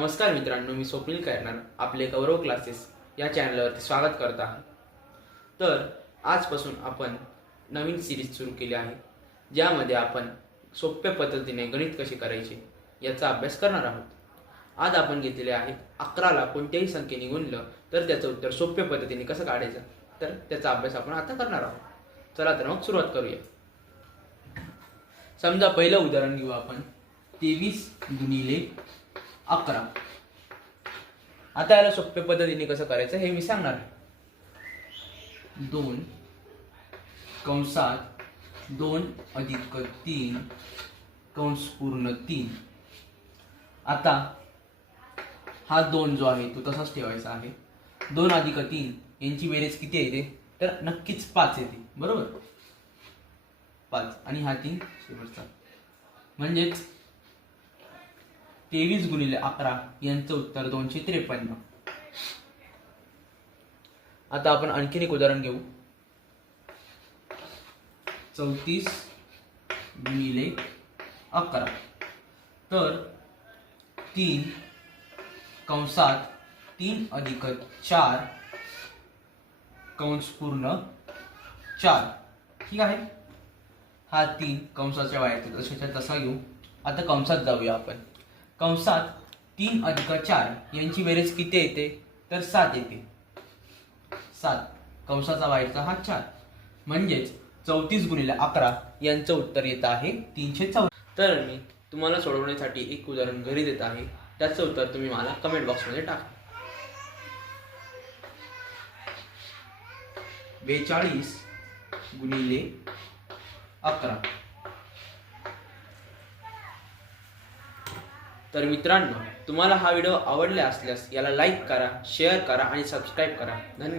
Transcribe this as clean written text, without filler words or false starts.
नमस्कार मित्रांनो, मी स्वप्नील करणार आपले गौरव क्लासेस या चॅनलवरती स्वागत करत आहे। तर आजपासून आपण नवीन सिरीज सुरू केली आहे, ज्यामध्ये आपण सोप्या पद्धतीने गणित कसे करायचे याचा अभ्यास करणार आहोत। आज आपण घेतलेले आहे 11 ला कोणत्याही संख्येने गुणलं तर त्याचं उत्तर सोप्या पद्धतीने कसं काढायचं, तर त्याचा अभ्यास आपण आता करणार आहोत। चला तर मग सुरुवात करूया। समजा पहिलं उदाहरण घेऊ आपण 23 गुणिले 11। आता याला सोप्या पद्धतीने कसं करायचं हे मी सांगणार आहे। 2 कंसात 2 अधिक 3 कंस पूर्ण 3। आता हा 2 जो आहे तो तसाच ठेवायचा आहे। 2 अधिक 3 यांची बेरीज किती येते, तर नक्कीच 5 येते, बरोबर 5 आणि हा 3 शेवटचा, म्हणजेच 23 गुणिले 11 यांचं उत्तर 253। आता आपण आणखीन एक उदाहरण घेऊ 34 गुणिले 11। तर 3 कंसात 3 अधिक 4 कंस पूर्ण 4, ठीक आहे। हा 3 कंसाच्या बाहेरचा तशाच्या तसा घेऊ। आता कंसात जाऊया आपण। कंसात 3 अधिक 4 यांची बेरीज किती येते, तर 7 येते। 7 कंसाचा बाहेरचा हा 4, म्हणजेच 34 गुणिले 11 यांचं उत्तर येत आहे 314। तर मी तुम्हाला सोडवण्यासाठी एक उदाहरण घरी देत आहे, त्याचं उत्तर तुम्ही मला कमेंट बॉक्समध्ये टाका। 42 गुणिले 11। तर मित्रांनो, तुम्हाला हा व्हिडिओ आवडला असल्यास याला लाईक करा, शेअर करा आणि सबस्क्राईब करा। धन्यवाद।